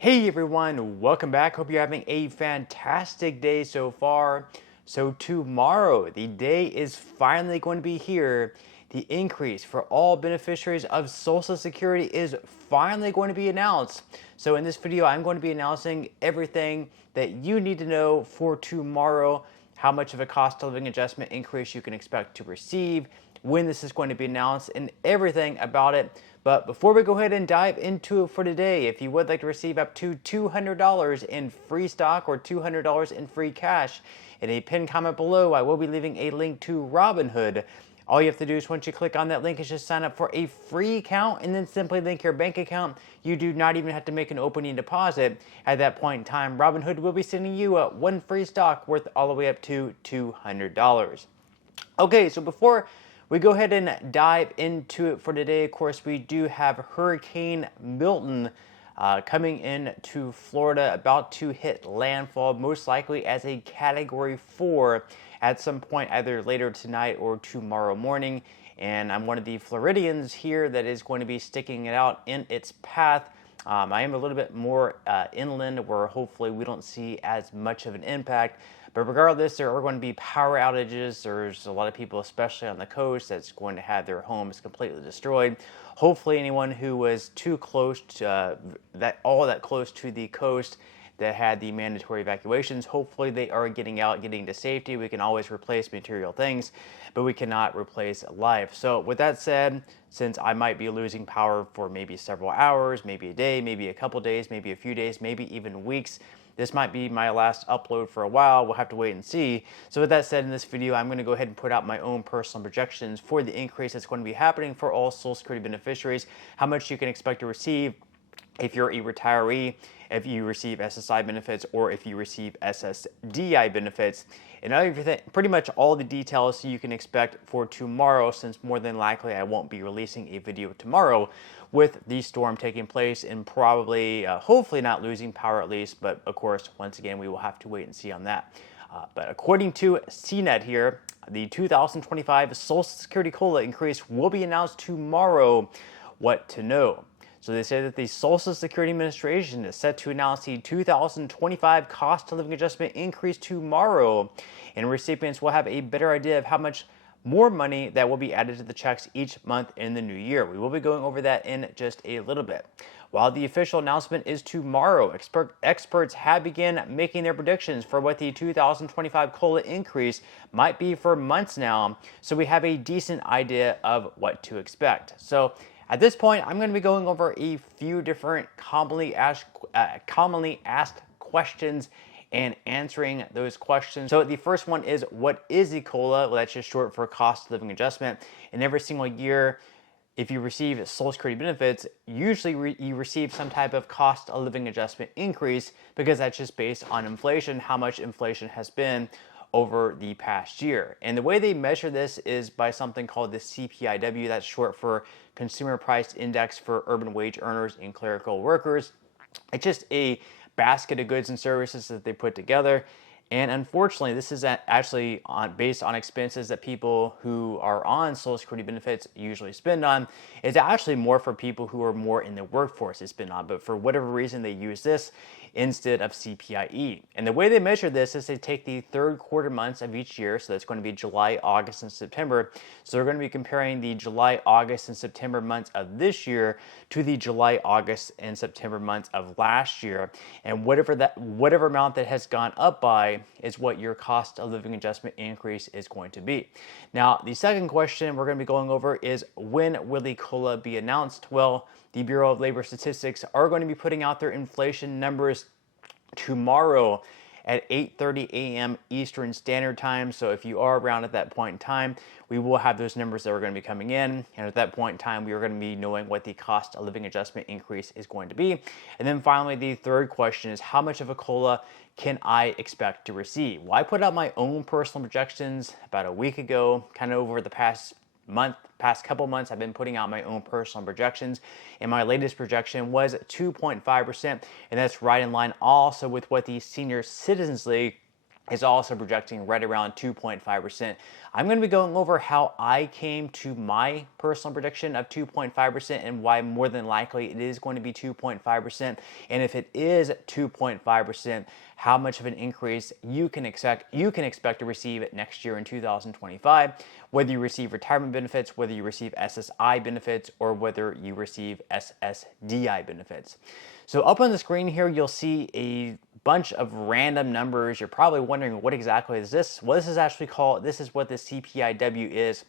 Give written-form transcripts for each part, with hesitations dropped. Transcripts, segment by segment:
Hey everyone, welcome back. Hope you're having a fantastic day so far. So tomorrow, the day is finally going to be here. The increase for all beneficiaries of Social Security is finally going to be announced. So in this video, I'm going to be announcing everything that you need to know for tomorrow, how much of a cost of living adjustment increase you can expect to receive, when this is going to be announced, and everything about it. But before we go ahead and dive into it for today, if you would like to receive up to $200 in free stock or $200 in free cash, in a pinned comment below, I will be leaving a link to Robinhood. All you have to do is once you click on that link is just sign up for a free account and then simply link your bank account. You do not even have to make an opening deposit. At that point in time, Robinhood will be sending you one free stock worth all the way up to $200. Okay, so before we go ahead and dive into it for today, of course, we do have Hurricane Milton coming in to Florida, about to hit landfall, most likely as a Category 4 at some point, either later tonight or tomorrow morning. And I'm one of the Floridians here that is going to be sticking it out in its path. I am a little bit more inland where hopefully we don't see as much of an impact. But regardless, there are going to be power outages. There's a lot of people, especially on the coast, that's going to have their homes completely destroyed. Hopefully anyone who was too close to that close to the coast that had the mandatory evacuations, hopefully they are getting out, getting to safety. We can always replace material things, but we cannot replace life. So with that said, since I might be losing power for maybe several hours, maybe a day, maybe a couple days, maybe a few days, maybe even weeks, this might be my last upload for a while. We'll have to wait and see. So with that said, in this video, I'm going to go ahead and put out my own personal projections for the increase that's going to be happening for all Social Security beneficiaries, how much you can expect to receive if you're a retiree, if you receive SSI benefits, or if you receive SSDI benefits, and everything, pretty much all the details you can expect for tomorrow, since more than likely I won't be releasing a video tomorrow with the storm taking place and probably, hopefully not losing power at least, but of course, once again, we will have to wait and see on that. But according to CNET here, the 2025 Social Security COLA increase will be announced tomorrow. What to know? So they say that the Social Security Administration is set to announce the 2025 cost of living adjustment increase tomorrow, and recipients will have a better idea of how much more money that will be added to the checks each month in the new year. We will be going over that in just a little bit. While the official announcement is tomorrow, experts have begun making their predictions for what the 2025 COLA increase might be for months now, so we have a decent idea of what to expect. So at this point, I'm going to be going over a few different commonly asked questions and answering those questions. So the first one is, what is the COLA? Well, that's just short for cost of living adjustment. And every single year, if you receive Social Security benefits, usually you receive some type of cost of living adjustment increase, because that's just based on inflation, how much inflation has been over the past year. And the way they measure this is by something called the CPIW, that's short for Consumer Price Index for urban wage earners and clerical workers. It's just a basket of goods and services that they put together. And unfortunately, this is actually based on expenses that people who are on Social Security benefits usually spend on. It's actually more for people who are more in the workforce they spend on, but for whatever reason they use this instead of CPIE. And the way they measure this is they take the third quarter months of each year, so that's going to be July, August, and September. So they're going to be comparing the July, August, and September months of this year to the July, August, and September months of last year. And whatever amount that has gone up by is what your cost of living adjustment increase is going to be. Now, the second question we're going to be going over is, when will the COLA be announced? Well, the Bureau of Labor Statistics are going to be putting out their inflation numbers tomorrow at 8:30 a.m. Eastern Standard Time. So if you are around at that point in time, we will have those numbers that are going to be coming in. And at that point in time, we are going to be knowing what the cost of living adjustment increase is going to be. And then finally, the third question is, how much of a COLA can I expect to receive? Well, I put out my own personal projections about a week ago, kind of over the past couple months. I've been putting out my own personal projections, and my latest projection was 2.5%, and that's right in line also with what the Senior Citizens League is also projecting right around 2.5%. I'm going to be going over how I came to my personal prediction of 2.5% and why more than likely it is going to be 2.5%. And if it is 2.5%, how much of an increase you can expect to receive next year in 2025, whether you receive retirement benefits, whether you receive SSI benefits, or whether you receive SSDI benefits. So up on the screen here, you'll see a bunch of random numbers. You're probably wondering, what exactly is this? Well, this is what the CPIW is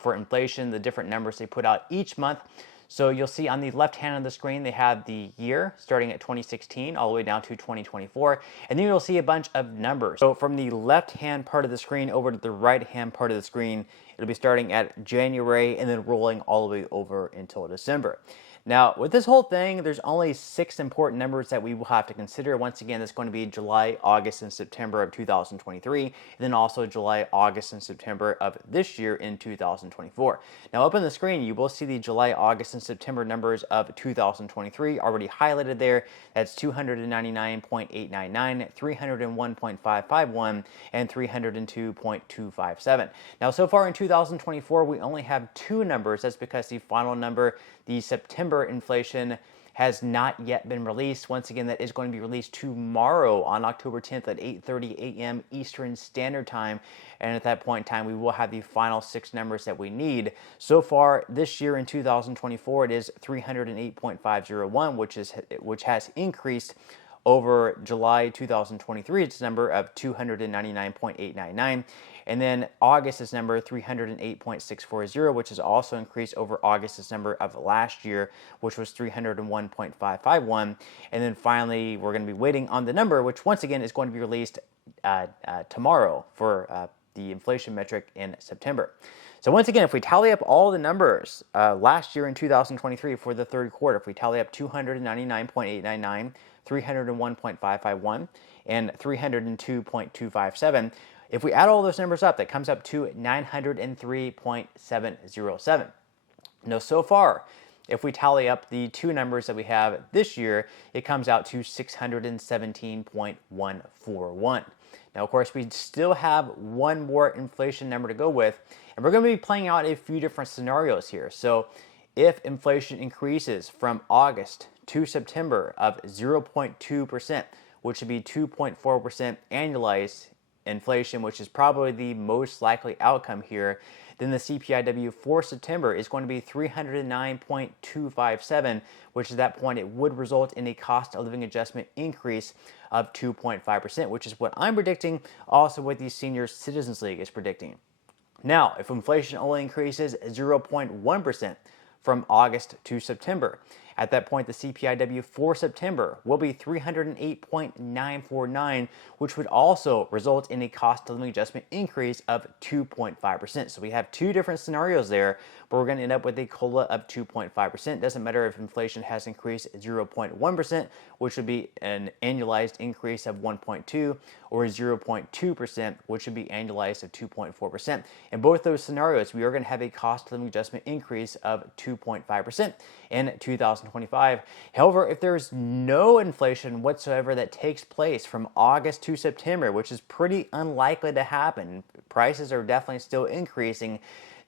for inflation, the different numbers they put out each month. So you'll see on the left hand of the screen, they have the year starting at 2016 all the way down to 2024. And then you'll see a bunch of numbers. So from the left hand part of the screen over to the right hand part of the screen, it'll be starting at January and then rolling all the way over until December. Now, with this whole thing, there's only 6 important numbers that we will have to consider. Once again, that's going to be July, August, and September of 2023, and then also July, August, and September of this year in 2024. Now, up on the screen, you will see the July, August, and September numbers of 2023 already highlighted there. That's 299.899, 301.551, and 302.257. Now, so far in 2024, we only have 2 numbers. That's because the final number, the September inflation, has not yet been released. Once again, that is going to be released tomorrow on October 10th at 8:30 a.m. Eastern Standard Time. And at that point in time, we will have the final 6 numbers that we need. So far this year in 2024, it is 308.501, which has increased over July 2023's number of 299.899. And then August's number, 308.640, which has also increased over August's number of last year, which was 301.551. And then finally, we're going to be waiting on the number, which once again is going to be released tomorrow for the inflation metric in September. So once again, if we tally up all the numbers last year in 2023 for the third quarter, if we tally up 299.899, 301.551, and 302.257, if we add all those numbers up, that comes up to 903.707. Now, so far, if we tally up the 2 numbers that we have this year, it comes out to 617.141. Now, of course, we still have one more inflation number to go with, and we're going to be playing out a few different scenarios here. So if inflation increases from August to September of 0.2%, which would be 2.4% annualized inflation, which is probably the most likely outcome here, then the CPIW for September is going to be 309.257, which at that point it would result in a cost of living adjustment increase of 2.5%, which is what I'm predicting, also what the Senior Citizens League is predicting. Now, if inflation only increases 0.1% from August to September, at that point, the CPIW for September will be 308.949, which would also result in a cost of living adjustment increase of 2.5%. So we have 2 different scenarios there, but we're going to end up with a COLA of 2.5%. Doesn't matter if inflation has increased 0.1%, which would be an annualized increase of 1.2, or 0.2%, which would be annualized of 2.4%. In both those scenarios, we are going to have a cost of living adjustment increase of 2.5% in 2025. However, if there's no inflation whatsoever that takes place from August to September, which is pretty unlikely to happen, prices are definitely still increasing,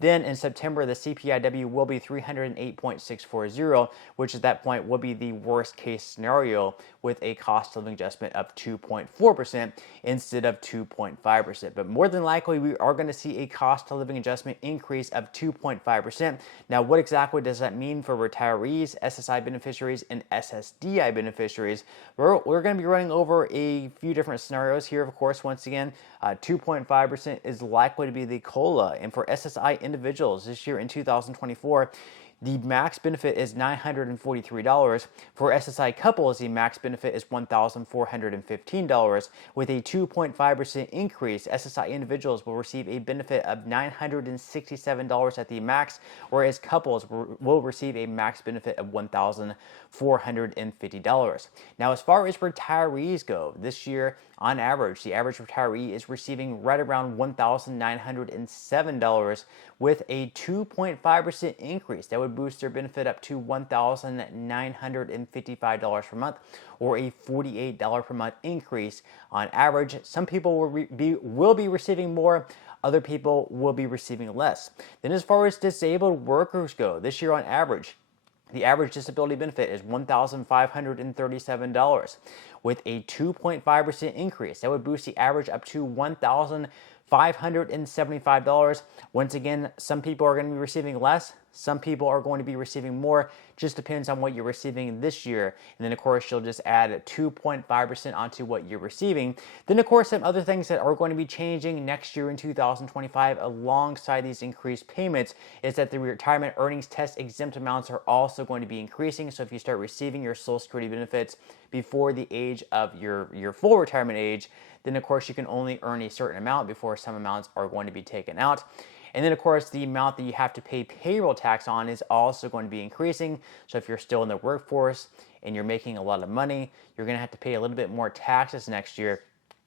then in September, the CPIW will be 308.640, which at that point will be the worst case scenario with a cost of living adjustment of 2.4% instead of 2.5%. But more than likely, we are going to see a cost of living adjustment increase of 2.5%. Now, what exactly does that mean for retirees, SSI beneficiaries, and SSDI beneficiaries? We're going to be running over a few different scenarios here, of course. Once again, 2.5% is likely to be the COLA. And for SSI individuals this year in 2024, the max benefit is $943. For SSI couples, the max benefit is $1,415. With a 2.5% increase, SSI individuals will receive a benefit of $967 at the max, whereas couples will receive a max benefit of $1,450. Now, as far as retirees go, this year, on average, the average retiree is receiving right around $1,907 with a 2.5% increase. That would would boost their benefit up to $1,955 per month, or a $48 per month increase on average. Some people will be receiving more, other people will be receiving less. Then as far as disabled workers go, this year on average, the average disability benefit is $1,537. With a 2.5% increase, that would boost the average up to $1,575. Once again, some people are going to be receiving less, some people are going to be receiving more. Just depends on what you're receiving this year. And then, of course, you'll just add 2.5% onto what you're receiving. Then, of course, some other things that are going to be changing next year in 2025 alongside these increased payments is that the retirement earnings test exempt amounts are also going to be increasing. So if you start receiving your Social Security benefits before the age of your full retirement age, then, of course, you can only earn a certain amount before some amounts are going to be taken out. And then, of course, the amount that you have to pay payroll tax on is also going to be increasing. So if you're still in the workforce and you're making a lot of money, you're going to have to pay a little bit more taxes next year.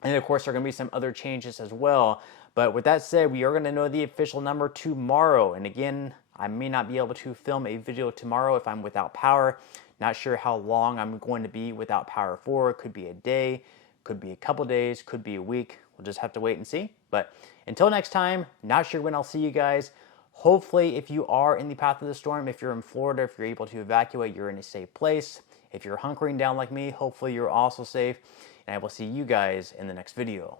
And then, of course, there are going to be some other changes as well. But with that said, we are going to know the official number tomorrow. And again, I may not be able to film a video tomorrow if I'm without power. Not sure how long I'm going to be without power for. It could be a day, could be a couple days, could be a week. We'll just have to wait and see. But until next time, not sure when I'll see you guys. Hopefully, if you are in the path of the storm, if you're in Florida, if you're able to evacuate, you're in a safe place. If you're hunkering down like me, hopefully you're also safe. And I will see you guys in the next video.